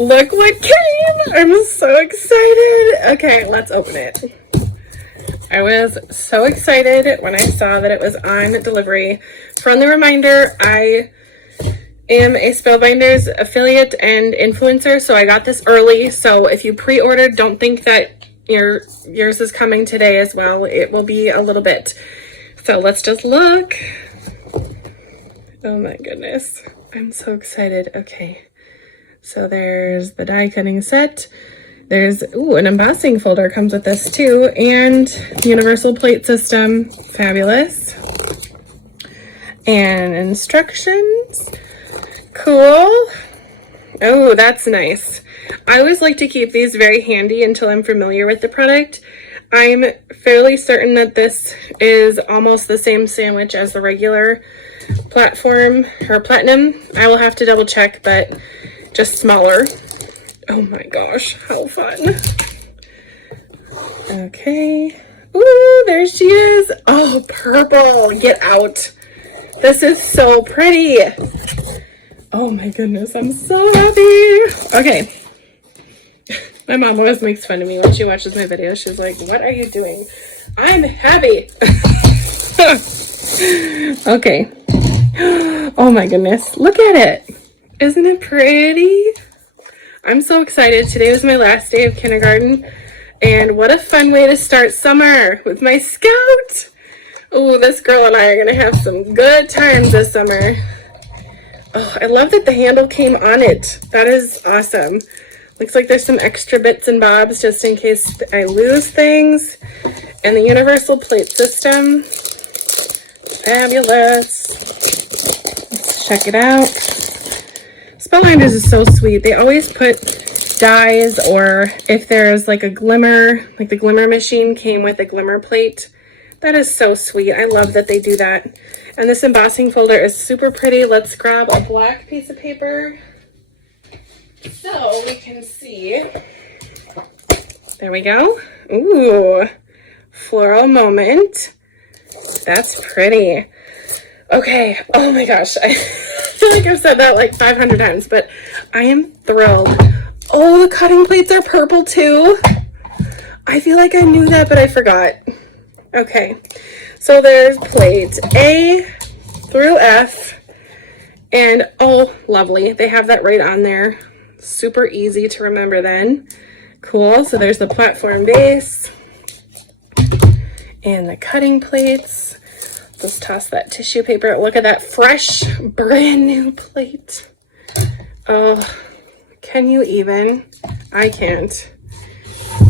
Look what came! I'm so excited. Okay, let's open it. I was so excited when I saw that it was on delivery. Friendly reminder, I am a Spellbinders affiliate and influencer, so I got this early. So if you pre-ordered, don't think that yours is coming today as well. It will be a little bit. So let's just look. Oh my goodness. I'm so excited. Okay. So there's the die cutting set. There's, an embossing folder comes with this too, and universal plate system, fabulous. And instructions, cool. Oh, that's nice. I always like to keep these very handy until I'm familiar with the product. I'm fairly certain that this is almost the same sandwich as the regular platform or platinum. I will have to double check, but just smaller. Oh my gosh, how fun. Okay. Ooh, there she is. Oh, purple. Get out. This is so pretty. Oh my goodness, I'm so happy. Okay. My mom always makes fun of me when she watches my videos. She's like, what are you doing? I'm happy. Okay. Oh my goodness. Look at it. Isn't it pretty? I'm so excited. Today was my last day of kindergarten, and what a fun way to start summer with my scout. Oh, this girl and I are going to have some good times this summer. Oh, I love that the handle came on it. That is awesome. Looks like there's some extra bits and bobs just in case I lose things. And the universal plate system. Fabulous. Let's check it out. Spellbinders is so sweet. They always put dies, or if there's like a glimmer, like the glimmer machine came with a glimmer plate. That is so sweet. I love that they do that. And this embossing folder is super pretty. Let's grab a black piece of paper so we can see. There we go. Ooh, floral moment. That's pretty. Okay, oh my gosh, I feel like I've said that like 500 times, but I am thrilled. Oh, the cutting plates are purple too. I feel like I knew that, but I forgot. Okay, so there's plate A through F, and oh, lovely. They have that right on there. Super easy to remember then. Cool, so there's the platform base and the cutting plates. Let's toss that tissue paper. Look at that fresh, brand new plate. Oh, can you even? I can't.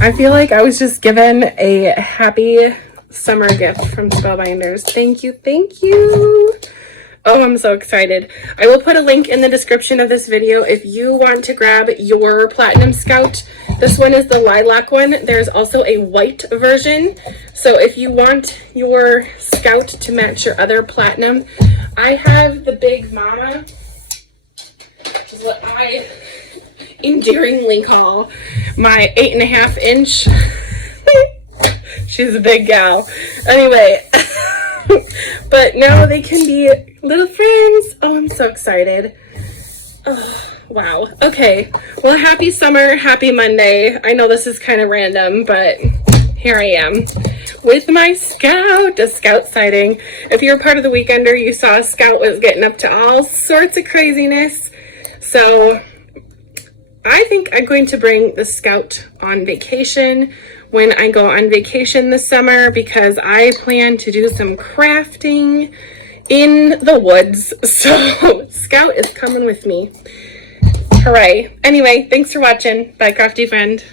I feel like I was just given a happy summer gift from Spellbinders. Thank you, thank you. Oh, I'm so excited. I will put a link in the description of this video if you want to grab your Platinum Scout. This one is the lilac one. There's also a white version. So if you want your Scout to match your other Platinum, I have the Big Mama, which is what I endearingly call my 8.5 inch. She's a big gal. Anyway, but now they can be little friends. Oh, I'm so excited. Oh, wow. Okay. Well, happy summer. Happy Monday. I know this is kind of random, but here I am with my Scout, a Scout sighting. If you're part of the Weekender, you saw a Scout was getting up to all sorts of craziness. So I think I'm going to bring the Scout on vacation when I go on vacation this summer, because I plan to do some crafting in the woods. So Scout is coming with me. Hooray. Anyway, thanks for watching. Bye, crafty friend.